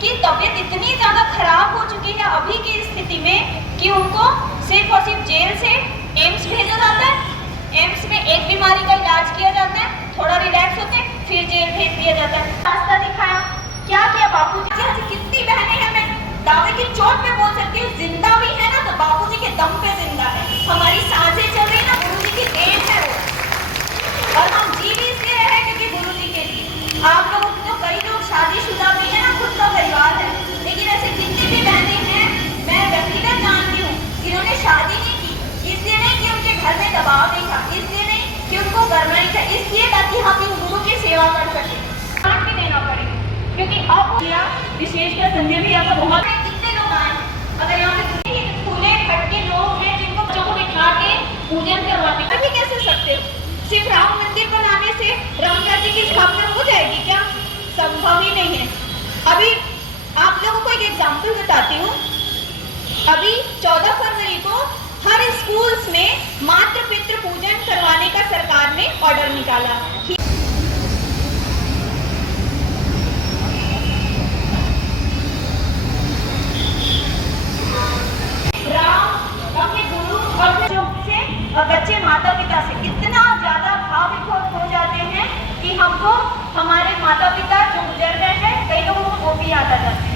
कि तबीयत इतनी ज़्यादा खराब हो चुकी है अभी की स्थिति में कि उनको सिर्फ और सिर्फ जेल से एम्स भेजा जाता है। एम्स में एक बीमारी का इलाज किया जाता है, थोड़ा रिलैक्स होते हैं, फिर जेल भेज दिया जाता है। रास्ता दिखाया, क्या किया बापूजी? आज कितनी बहनें हैं, मैं दावे की चोट पे बोल सकती हूँ, जिंदा भी है ना तो बापूजी के दम पे जिंदा है। हमारी सांसें चल रही ना, गुरुजी की देन है वो, और हम जी भी इसलिए रहे हैं क्योंकि गुरुजी के लिए। आप लोगों की तो कई लोग शादीशुदा भी है ना, खुद का परिवार है, लेकिन ऐसे जितनी भी बहनें हैं मैं व्यक्तिगत जानती हूँ जिन्होंने शादी नहीं की, इसलिए नहीं कि उनके घर में दबाव नहीं था, इसलिए नहीं कि उनको करना ही था, इसलिए ताकि हम इन गुरु की सेवा कर सके। काट भी देना पड़े क्योंकि अब विशेषकर संजय भी आपका बहुत है। कितने लोग आए, अगर यहाँ पे खुले खटके लोग हैं जिनको बच्चों को बिठा के पूजन करवाते, अभी कैसे सकते हो? सिर्फ राम मंदिर बनाने से रामलाल जी की स्थापना हो जाएगी क्या? संभव ही नहीं है। अभी आप लोगों को एक एग्जाम्पल बताती हूँ। अभी 14 फरवरी को हर स्कूल्स में मातृ पितृ पूजन करवाने का सरकार ने ऑर्डर निकाला। और बच्चे माता पिता से इतना ज्यादा भाविक हो जाते हैं कि हमको हमारे माता पिता जो गुजर गए हैं, कई लोगों को वो भी याद आ जाते हैं।